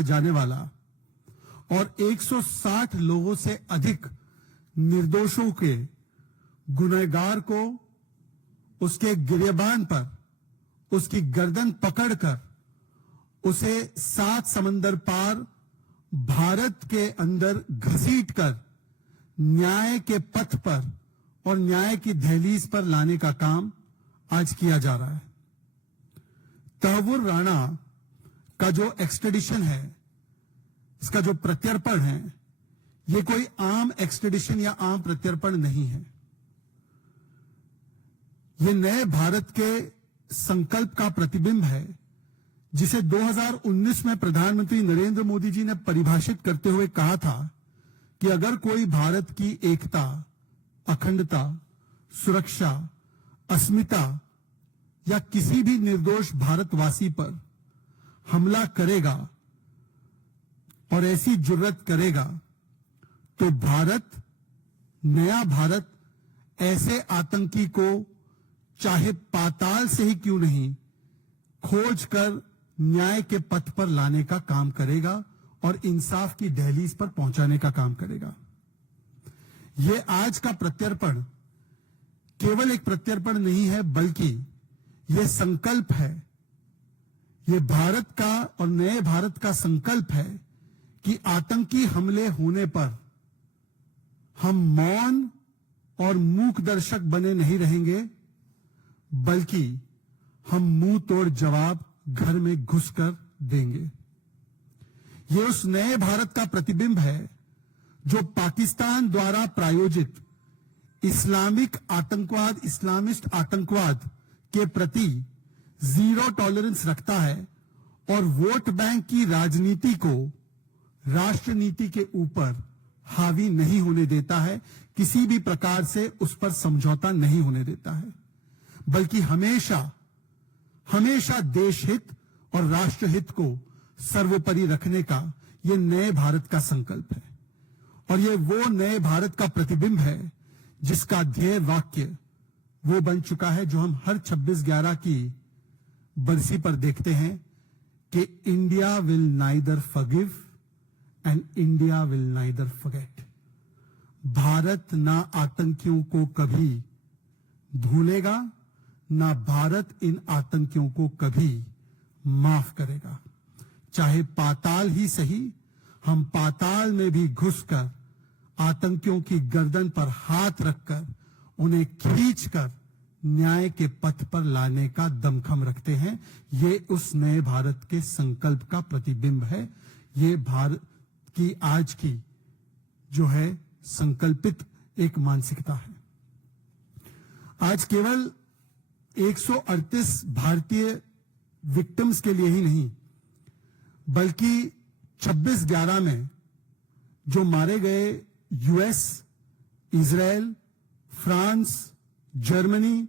जाने वाला और 160 लोगों से अधिक निर्दोषों के गुनहगार को उसके गिरेबान पर उसकी गर्दन पकड़कर उसे 7 समंदर पार भारत के अंदर घसीटकर न्याय के पथ पर और न्याय की दहलीज पर लाने का काम आज किया जा रहा है। तहव्वुर राणा का जो एक्सट्रेडिशन है, इसका जो प्रत्यर्पण है, ये कोई आम एक्सट्रेडिशन या आम प्रत्यर्पण नहीं है। ये नए भारत के संकल्प का प्रतिबिंब है, जिसे 2019 में प्रधानमंत्री नरेंद्र मोदी जी ने परिभाषित करते हुए कहा था कि अगर कोई भारत की एकता, अखंडता, सुरक्षा, अस्मिता या किसी भी निर्दोष भारतवासी पर हमला करेगा और ऐसी जुर्रत करेगा तो भारत, नया भारत, ऐसे आतंकी को चाहे पाताल से ही क्यों नहीं खोज कर न्याय के पथ पर लाने का काम करेगा और इंसाफ की दहलीज पर पहुंचाने का काम करेगा। यह आज का प्रत्यर्पण केवल एक प्रत्यर्पण नहीं है, बल्कि यह संकल्प है, यह भारत का और नए भारत का संकल्प है कि आतंकी हमले होने पर हम मौन और मूक दर्शक बने नहीं रहेंगे, बल्कि हम मुंह तोड़ जवाब घर में घुसकर देंगे। यह उस नए भारत का प्रतिबिंब है जो पाकिस्तान द्वारा प्रायोजित इस्लामिक आतंकवाद, इस्लामिस्ट आतंकवाद के प्रति जीरो टॉलरेंस रखता है और वोट बैंक की राजनीति को राष्ट्र नीति के ऊपर हावी नहीं होने देता है, किसी भी प्रकार से उस पर समझौता नहीं होने देता है, बल्कि हमेशा हमेशा देश हित और राष्ट्र हित को सर्वोपरि रखने का यह नए भारत का संकल्प है। और यह वो नए भारत का प्रतिबिंब है जिसका ध्येय वाक्य वो बन चुका है जो हम हर 26/11 की बरसी पर देखते हैं कि India will neither forgive and India will neither forget. Bharat ना आतंकियों को कभी भूलेगा, ना भारत इन आतंकियों को कभी माफ करेगा। चाहे पाताल ही सही, हम पाताल में भी घुसकर आतंकियों की गर्दन पर हाथ रखकर उन्हें खींचकर न्याय के पथ पर लाने का दमखम रखते हैं। ये उस नए भारत के संकल्प का प्रतिबिंब है। ये भारत की आज की जो है संकल्पित एक मानसिकता है। आज केवल 138 भारतीय विक्टिम्स के लिए ही नहीं, बल्कि 26/11 में जो मारे गए US, Israel, France, Germany,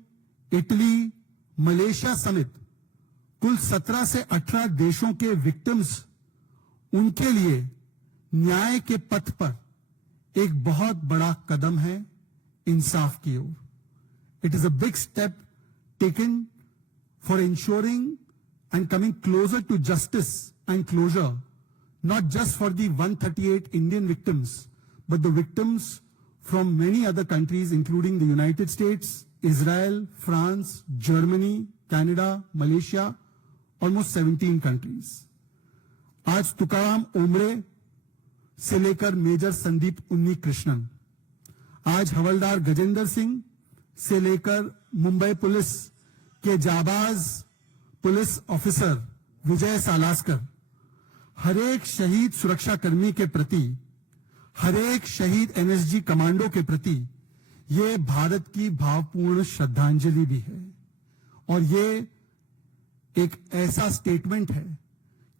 Italy, Malaysia समेत कुल 17 से 18 देशों के विक्टिम्स, उनके लिए न्याय के पथ पर एक बहुत बड़ा कदम है इंसाफ की ओर। It is a big step taken for ensuring and coming closer to justice and closure, not just for the 138 Indian victims, but the victims from many other countries, including the United States, Israel, France, Germany, Canada, Malaysia, almost 17 countries. आज Tukaram ombre से लेकर major Sandeep उन्नी कृष्णन, आज हवलदार गजेंद्र सिंह से लेकर Mumbai police के जाबाज police officer विजय सालास्कर, हरेक शहीद सुरक्षाकर्मी के प्रति, हरेक शहीद एनएसजी कमांडो के प्रति ये भारत की भावपूर्ण श्रद्धांजलि भी है। और ये एक ऐसा स्टेटमेंट है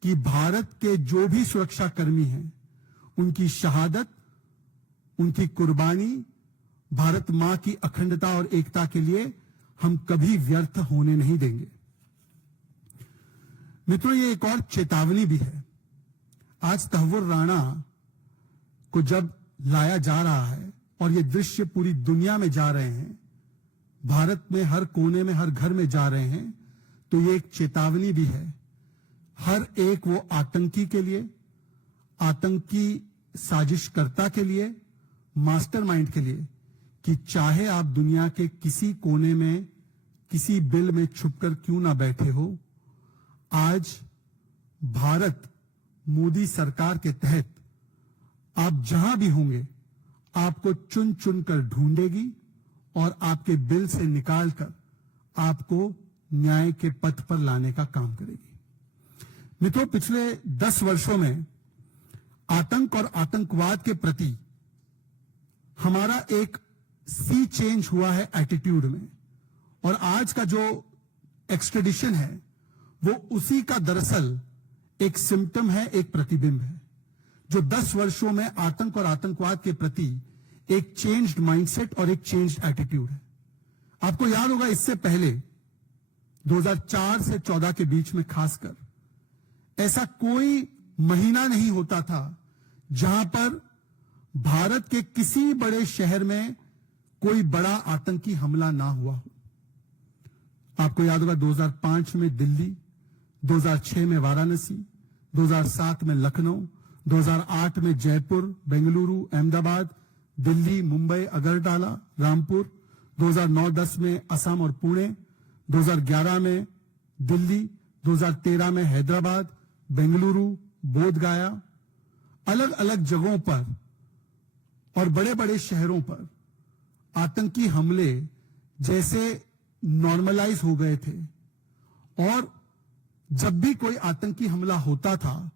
कि भारत के जो भी सुरक्षाकर्मी हैं, उनकी शहादत, उनकी कुर्बानी भारत मां की अखंडता और एकता के लिए हम कभी व्यर्थ होने नहीं देंगे। मित्रों, ये एक और चेतावनी भी है। आज तहव्वुर राणा को जब लाया जा रहा है और ये दृश्य पूरी दुनिया में जा रहे हैं, भारत में हर कोने में, हर घर में जा रहे हैं, तो ये एक चेतावनी भी है हर एक वो आतंकी के लिए, आतंकी साजिशकर्ता के लिए, मास्टरमाइंड के लिए, कि चाहे आप दुनिया के किसी कोने में किसी बिल में छुपकर क्यों ना बैठे हो, आज भारत मोदी सरकार के तहत आप जहां भी होंगे आपको चुन चुन कर ढूंढेगी और आपके बिल से निकालकर आपको न्याय के पथ पर लाने का काम करेगी। मित्रों, पिछले 10 वर्षों में आतंक और आतंकवाद के प्रति हमारा एक सी चेंज हुआ है एटीट्यूड में, और आज का जो एक्सट्रेडिशन है वो उसी का दरअसल एक सिम्टम है, एक प्रतिबिंब है, जो 10 वर्षों में आतंक और आतंकवाद के प्रति एक चेंज्ड माइंडसेट और एक चेंज्ड एटीट्यूड है। आपको याद होगा, इससे पहले 2004 से 14 के बीच में खासकर ऐसा कोई महीना नहीं होता था जहां पर भारत के किसी बड़े शहर में कोई बड़ा आतंकी हमला ना हुआ हो। आपको याद होगा 2005 में दिल्ली, 2006 में वाराणसी, 2007 में लखनऊ, 2008 में जयपुर, बेंगलुरु, अहमदाबाद, दिल्ली, मुंबई, अगरतला, रामपुर, 2009-10 में असम और पुणे, 2011 में दिल्ली, 2013 में हैदराबाद, बेंगलुरु, बोधगया, अलग अलग जगहों पर और बड़े बड़े शहरों पर आतंकी हमले जैसे नॉर्मलाइज हो गए थे। और जब भी कोई आतंकी हमला होता था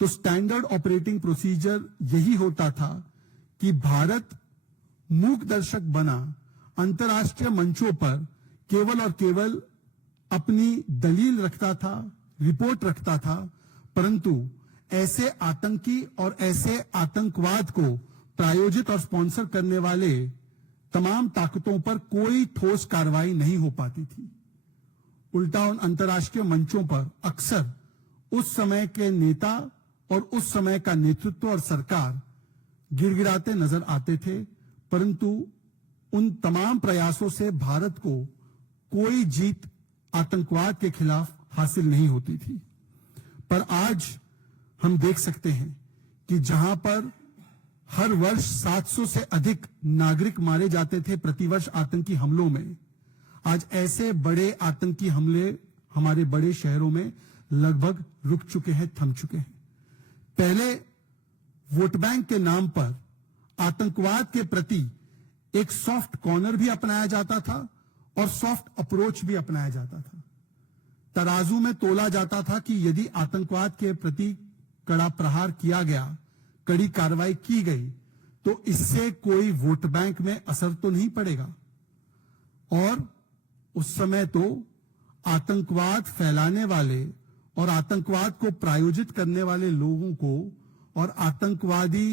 तो स्टैंडर्ड ऑपरेटिंग प्रोसीजर यही होता था कि भारत मूक दर्शक बना अंतर्राष्ट्रीय मंचों पर केवल और केवल अपनी दलील रखता था, रिपोर्ट रखता था, परंतु ऐसे आतंकी और ऐसे आतंकवाद को प्रायोजित और स्पॉन्सर करने वाले तमाम ताकतों पर कोई ठोस कार्रवाई नहीं हो पाती थी। उल्टा उन अंतर्राष्ट्रीय मंचों पर अक्सर उस समय के नेता और उस समय का नेतृत्व और सरकार गिड़गिड़ाते नजर आते थे, परंतु उन तमाम प्रयासों से भारत को कोई जीत आतंकवाद के खिलाफ हासिल नहीं होती थी। पर आज हम देख सकते हैं कि जहां पर हर वर्ष 700 से अधिक नागरिक मारे जाते थे प्रतिवर्ष आतंकी हमलों में, आज ऐसे बड़े आतंकी हमले हमारे बड़े शहरों में लगभग रुक चुके हैं, थम चुके हैं। पहले वोट बैंक के नाम पर आतंकवाद के प्रति एक सॉफ्ट कॉर्नर भी अपनाया जाता था और सॉफ्ट अप्रोच भी अपनाया जाता था। तराजू में तोला जाता था कि यदि आतंकवाद के प्रति कड़ा प्रहार किया गया, कड़ी कार्रवाई की गई, तो इससे कोई वोट बैंक में असर तो नहीं पड़ेगा। और उस समय तो आतंकवाद फैलाने वाले और आतंकवाद को प्रायोजित करने वाले लोगों को और आतंकवादी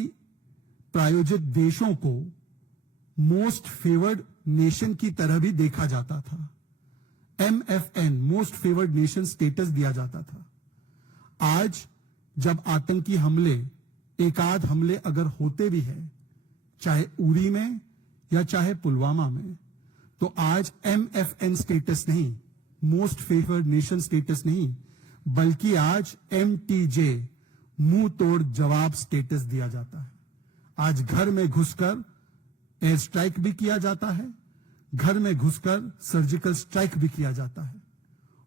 प्रायोजित देशों को मोस्ट फेवर्ड नेशन की तरह भी देखा जाता था। MFN, most favoured nation status दिया जाता था। आज जब आतंकी हमले, एकाध हमले अगर होते भी हैं, चाहे उरी में या चाहे पुलवामा में, तो आज MFN स्टेटस नहीं, मोस्ट फेवर्ड नेशन स्टेटस नहीं, बल्कि आज MTJ, मुंह तोड़ जवाब स्टेटस दिया जाता है। आज घर में घुसकर एयर स्ट्राइक भी किया जाता है, घर में घुसकर सर्जिकल स्ट्राइक भी किया जाता है,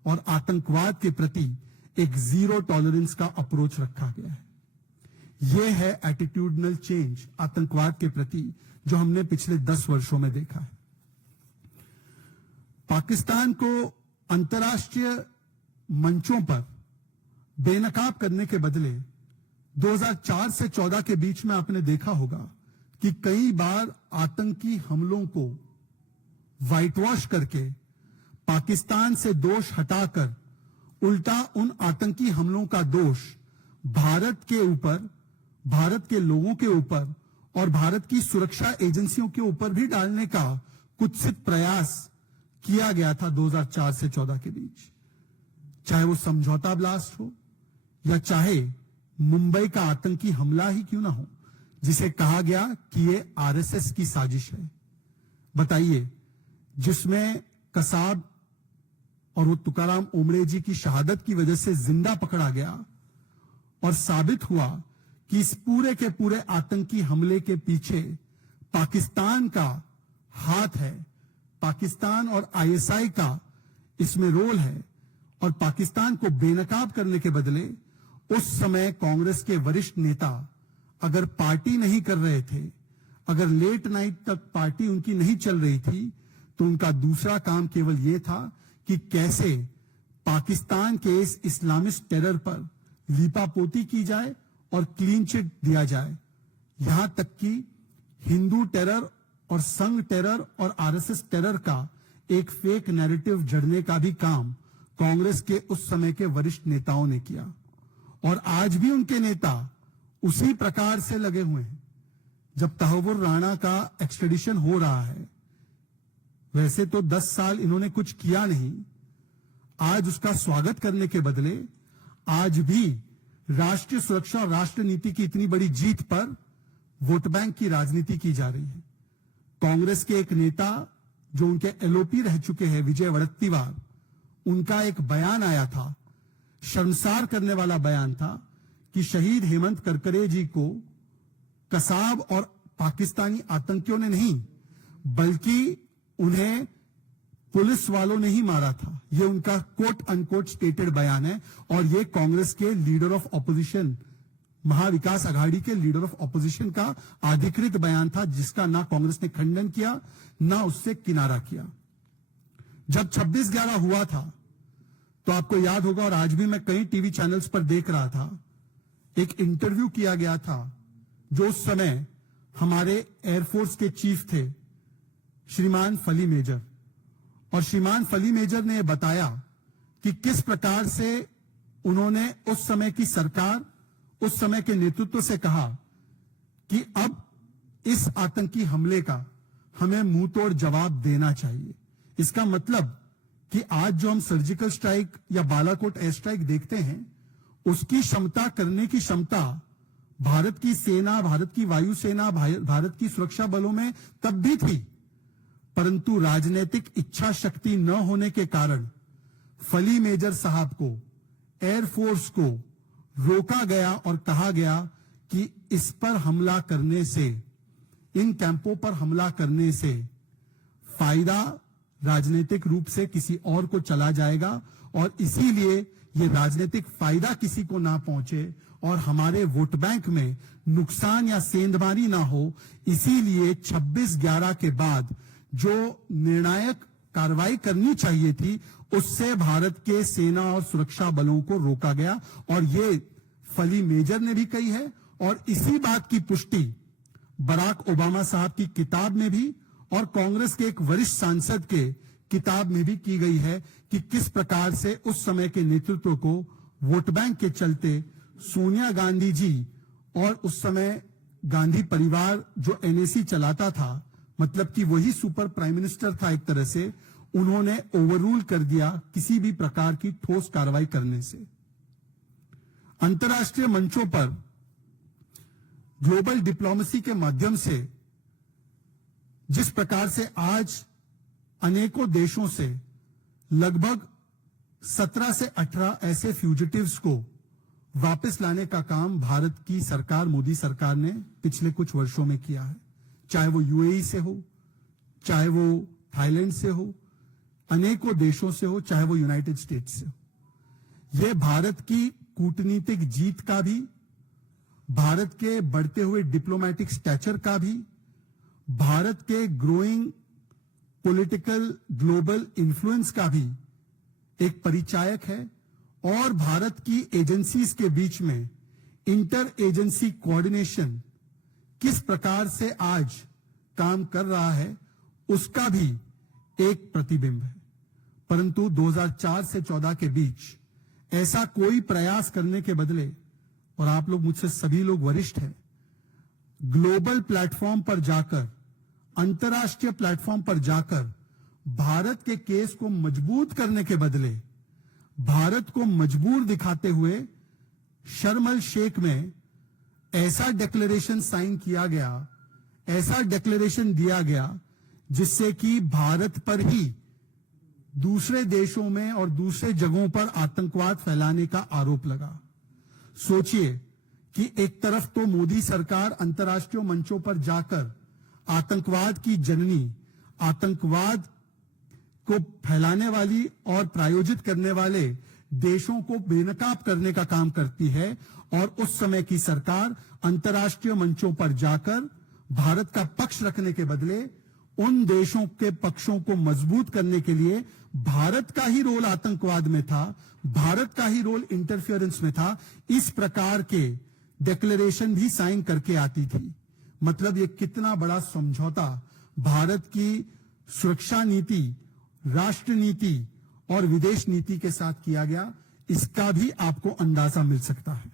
और आतंकवाद के प्रति एक जीरो टॉलरेंस का अप्रोच रखा गया है। यह है एटीट्यूडनल चेंज आतंकवाद के प्रति जो हमने पिछले 10 वर्षों में देखा है। पाकिस्तान को अंतर्राष्ट्रीय मंचों पर बेनकाब करने के बदले 2004 से 14 के बीच में आपने देखा होगा कि कई बार आतंकी हमलों को व्हाइट वॉश करके पाकिस्तान से दोष हटाकर उल्टा उन आतंकी हमलों का दोष भारत के ऊपर, भारत के लोगों के ऊपर और भारत की सुरक्षा एजेंसियों के ऊपर भी डालने का कुत्सित प्रयास किया गया था 2004 से 14 के बीच। चाहे वो समझौता ब्लास्ट हो या चाहे मुंबई का आतंकी हमला ही क्यों ना हो, जिसे कहा गया कि ये आरएसएस की साजिश है। बताइए, जिसमें कसाब और वो तुकाराम ओमड़े जी की शहादत की वजह से जिंदा पकड़ा गया और साबित हुआ कि इस पूरे के पूरे आतंकी हमले के पीछे पाकिस्तान का हाथ है, पाकिस्तान और आईएसआई का इसमें रोल है। और पाकिस्तान को बेनकाब करने के बदले उस समय कांग्रेस के वरिष्ठ नेता अगर पार्टी नहीं कर रहे थे, अगर लेट नाइट तक पार्टी उनकी नहीं चल रही थी, तो उनका दूसरा काम केवल यह था कि कैसे पाकिस्तान के इस इस्लामिस्ट टेरर पर लीपापोती की जाए और क्लीन चिट दिया जाए। यहां तक कि हिंदू टेरर और संघ टेरर और आरएसएस टेरर का एक फेक नैरेटिव जड़ने का भी काम कांग्रेस के उस समय के वरिष्ठ नेताओं ने किया। और आज भी उनके नेता उसी प्रकार से लगे हुए हैं। जब तहव्वुर राणा का एक्सट्रेडिशन हो रहा है, वैसे तो 10 साल इन्होंने कुछ किया नहीं, आज उसका स्वागत करने के बदले आज भी राष्ट्रीय सुरक्षा और राष्ट्र नीति की इतनी बड़ी जीत पर वोट बैंक की राजनीति की जा रही है। कांग्रेस के एक नेता जो उनके एलओपी रह चुके हैं, विजय वड़त्तीवार, उनका एक बयान आया था, शर्मसार करने वाला बयान था, कि शहीद हेमंत करकरे जी को कसाब और पाकिस्तानी आतंकियों ने नहीं, बल्कि उन्हें पुलिस वालों ने ही मारा था। यह उनका कोट अनकोट स्टेटेड बयान है। और यह कांग्रेस के leader of opposition, Mahavikas Aghadi के लीडर ऑफ ऑपोजिशन का अधिकृत बयान था, जिसका ना कांग्रेस ने खंडन किया, ना उससे किनारा किया। जब 26/11 हुआ था, तो आपको याद होगा, और आज भी मैं कई टीवी चैनल्स पर देख रहा था, एक इंटरव्यू किया गया था जो उस समय हमारे एयरफोर्स के चीफ थे, श्रीमान फली मेजर। और श्रीमान फली मेजर ने बताया कि किस प्रकार से उन्होंने उस समय की सरकार, उस समय के नेतृत्व से कहा कि अब इस आतंकी हमले का हमें मुंह तोड़ जवाब देना चाहिए। इसका मतलब कि आज जो हम सर्जिकल स्ट्राइक या बालाकोट एयर स्ट्राइक देखते हैं, उसकी क्षमता करने की क्षमता भारत की सेना, भारत की वायुसेना, भारत की सुरक्षा बलों में तब भी थी, परंतु राजनीतिक इच्छा शक्ति न होने के कारण फली मेजर साहब को, एयरफोर्स को रोका गया और कहा गया कि इस पर हमला करने से, इन कैंपों पर हमला करने से फायदा राजनीतिक रूप से किसी और को चला जाएगा, और इसीलिए ये राजनीतिक फायदा किसी को ना पहुंचे और हमारे वोट बैंक में नुकसान या सेंधमारी ना हो, इसीलिए 26/11 के बाद जो निर्णायक कार्रवाई करनी चाहिए थी, उससे भारत के सेना और सुरक्षा बलों को रोका गया। और ये फली मेजर ने भी कही है, और इसी बात की पुष्टि बराक ओबामा साहब की किताब में भी और कांग्रेस के एक वरिष्ठ सांसद के किताब में भी की गई है कि किस प्रकार से उस समय के नेतृत्व को वोट बैंक के चलते सोनिया गांधी जी और उस समय गांधी परिवार जो एनएसी चलाता था, मतलब कि वही सुपर प्राइम मिनिस्टर था एक तरह से, उन्होंने ओवररूल कर दिया किसी भी प्रकार की ठोस कार्रवाई करने से। अंतर्राष्ट्रीय मंचों पर ग्लोबल डिप्लोमेसी के माध्यम से जिस प्रकार से आज अनेकों देशों से लगभग 17 से 18 ऐसे फ्यूजिटिव्स को वापस लाने का काम भारत की सरकार, मोदी सरकार ने पिछले कुछ वर्षों में किया है, चाहे वो यूएई से हो, चाहे वो थाईलैंड से हो, अनेकों देशों से हो, चाहे वो यूनाइटेड स्टेट्स से हो। यह भारत की कूटनीतिक जीत का भी, भारत के बढ़ते हुए डिप्लोमेटिक स्टैचर का भी, भारत के ग्रोइंग पॉलिटिकल ग्लोबल इन्फ्लुएंस का भी एक परिचायक है। और भारत की एजेंसीज के बीच में इंटर एजेंसी कोऑर्डिनेशन किस प्रकार से आज काम कर रहा है, उसका भी एक प्रतिबिंब है। परंतु 2004 से 14 के बीच ऐसा कोई प्रयास करने के बदले, और आप लोग मुझसे सभी लोग वरिष्ठ हैं, ग्लोबल प्लेटफॉर्म पर जाकर, अंतर्राष्ट्रीय प्लेटफॉर्म पर जाकर भारत के केस को मजबूत करने के बदले भारत को मजबूर दिखाते हुए शर्म अल शेख में ऐसा डिक्लेरेशन साइन किया गया, ऐसा डिक्लेरेशन दिया गया जिससे कि भारत पर ही दूसरे देशों में और दूसरे जगहों पर आतंकवाद फैलाने का आरोप लगा। सोचिए कि एक तरफ तो मोदी सरकार अंतर्राष्ट्रीय मंचों पर जाकर आतंकवाद की जननी, आतंकवाद को फैलाने वाली और प्रायोजित करने वाले देशों को बेनकाब करने का काम करती है, और उस समय की सरकार अंतर्राष्ट्रीय मंचों पर जाकर भारत का पक्ष रखने के बदले उन देशों के पक्षों को मजबूत करने के लिए भारत का ही रोल आतंकवाद में था, भारत का ही रोल इंटरफियरेंस में था, इस प्रकार के डिक्लेरेशन भी साइन करके आती थी। मतलब ये कितना बड़ा समझौता भारत की सुरक्षा नीति, राष्ट्र नीति और विदेश नीति के साथ किया गया, इसका भी आपको अंदाजा मिल सकता है।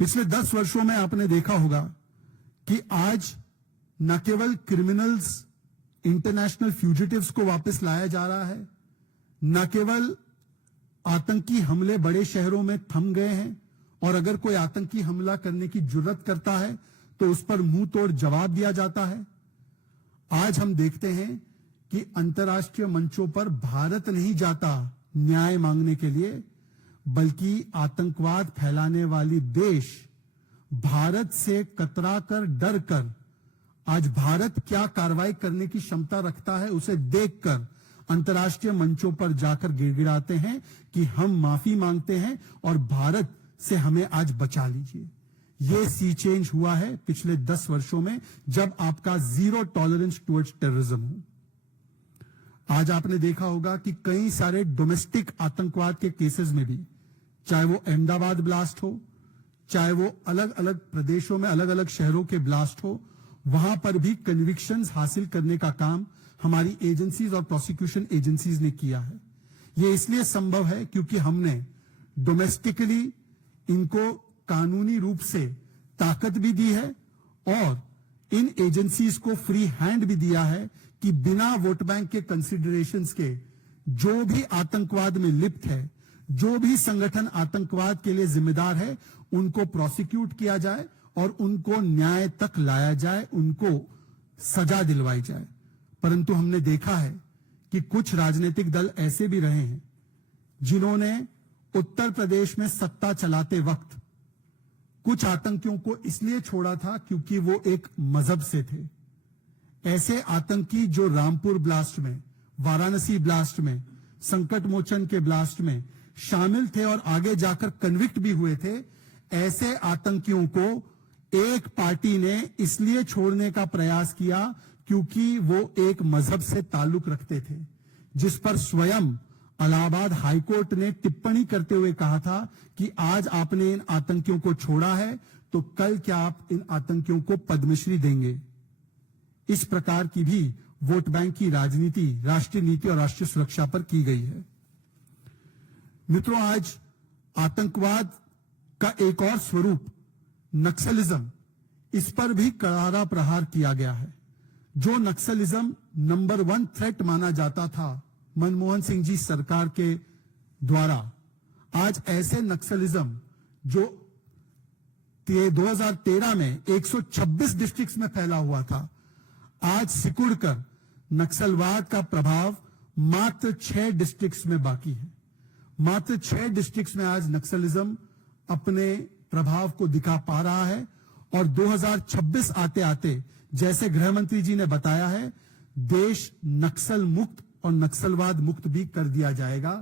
पिछले 10 वर्षों में आपने देखा होगा कि आज न केवल क्रिमिनल्स, इंटरनेशनल फ्यूजिटिव्स को वापस लाया जा रहा है, न केवल आतंकी हमले बड़े शहरों में थम गए हैं, और अगर कोई आतंकी हमला करने की जुर्रत करता है तो उस पर मुंह तोड़ जवाब दिया जाता है। आज हम देखते हैं कि अंतर्राष्ट्रीय मंचों पर भारत नहीं जाता न्याय मांगने के लिए, बल्कि आतंकवाद फैलाने वाली देश भारत से कतरा कर, डर कर, आज भारत क्या कार्रवाई करने की क्षमता रखता है उसे देखकर अंतर्राष्ट्रीय मंचों पर जाकर गिड़गिड़ाते हैं कि हम माफी मांगते हैं और भारत से हमें आज बचा लीजिए। यह सी चेंज हुआ है पिछले 10 वर्षों में, जब आपका जीरो टॉलरेंस टुवर्ड्स टेररिज्म हो। आज आपने देखा होगा कि कई सारे डोमेस्टिक आतंकवाद के केसेस में भी, चाहे वो अहमदाबाद ब्लास्ट हो, चाहे वो अलग अलग प्रदेशों में अलग अलग शहरों के ब्लास्ट हो, वहां पर भी कन्विक्शंस हासिल करने का काम हमारी एजेंसीज और प्रोसिक्यूशन एजेंसीज ने किया है। यह इसलिए संभव है क्योंकि हमने डोमेस्टिकली इनको कानूनी रूप से ताकत भी दी है और इन एजेंसीज को फ्री हैंड भी दिया है कि बिना वोट बैंक के कंसिडरेशंस के जो भी आतंकवाद में लिप्त है, जो भी संगठन आतंकवाद के लिए जिम्मेदार है, उनको प्रोसिक्यूट किया जाए और उनको न्याय तक लाया जाए, उनको सजा दिलवाई जाए। परंतु हमने देखा है कि कुछ राजनीतिक दल ऐसे भी रहे हैं जिन्होंने उत्तर प्रदेश में सत्ता चलाते वक्त कुछ आतंकियों को इसलिए छोड़ा था क्योंकि वो एक मजहब से थे। ऐसे आतंकी जो रामपुर ब्लास्ट में, वाराणसी ब्लास्ट में, संकट मोचन के ब्लास्ट में शामिल थे और आगे जाकर कन्विक्ट भी हुए थे, ऐसे आतंकियों को एक पार्टी ने इसलिए छोड़ने का प्रयास किया क्योंकि वो एक मजहब से ताल्लुक रखते थे, जिस पर स्वयं इलाहाबाद हाईकोर्ट ने टिप्पणी करते हुए कहा था कि आज आपने इन आतंकियों को छोड़ा है तो कल क्या आप इन आतंकियों को पद्मश्री देंगे। इस प्रकार की भी वोट बैंक की राजनीति, राष्ट्रीय नीति और राष्ट्रीय सुरक्षा पर की गई है। मित्रों, आज आतंकवाद का एक और स्वरूप नक्सलिज्म, इस पर भी करारा प्रहार किया गया है। जो नक्सलिज्म नंबर 1 थ्रेट माना जाता था मनमोहन सिंह जी सरकार के द्वारा, आज ऐसे नक्सलिज्म जो 2013 में 126 डिस्ट्रिक्ट्स में फैला हुआ था, आज सिकुड़कर नक्सलवाद का प्रभाव मात्र 6 डिस्ट्रिक्ट्स में बाकी है। मात्र 6 डिस्ट्रिक्ट्स में आज नक्सलिज्म अपने प्रभाव को दिखा पा रहा है और 2026 आते आते, जैसे गृह मंत्री जी ने बताया है, देश नक्सल मुक्त और नक्सलवाद मुक्त भी कर दिया जाएगा।